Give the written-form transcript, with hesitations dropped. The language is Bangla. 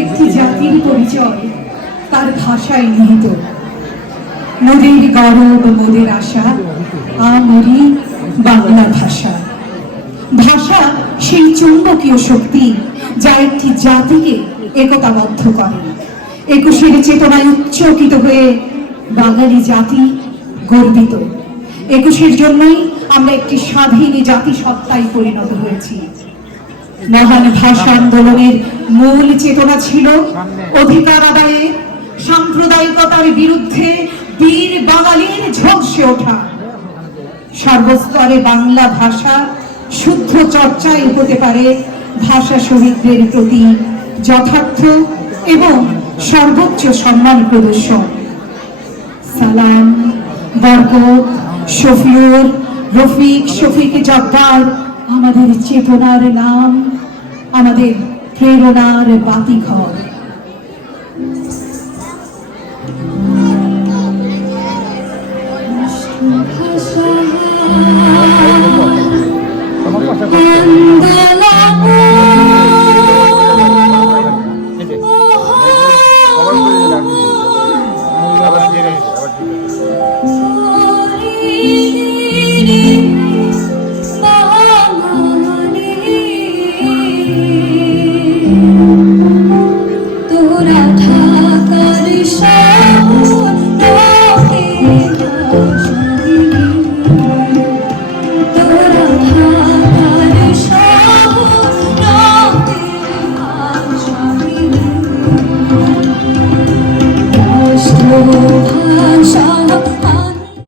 একটি জাতির পরিচয় তার ভাষায় নিহিত। মোদের গৌরব মোদের আশা, আমরি বাংলা ভাষা। ভাষা সেই চৌম্বকীয় শক্তি যা একটি জাতিকে একতাবদ্ধ করে। একুশের চেতনায় উচ্চকিত হয়ে বাঙালি জাতি গর্বিত। একুশের জন্যই আমরা একটি স্বাধীন জাতিসত্তায় পরিণত হয়েছি। মহান ভাষা আন্দোলনের মূল চেতনা ছিল অধিকার আদায়ে সাম্প্রদায়িকতার বিরুদ্ধে বীর বাঙালির ঝলসে ওঠা। সর্বস্তরে বাংলা ভাষা শুদ্ধ চর্চায় হতে পারে ভাষা শহীদদের প্রতি যথার্থ এবং সর্বোচ্চ সম্মান প্রদর্শন। সালাম, বরকত, শফিউর, রফিক, শফিক জব্বার আমাদের চেতনার নাম, আমাদের প্রেরণার বাতিঘর।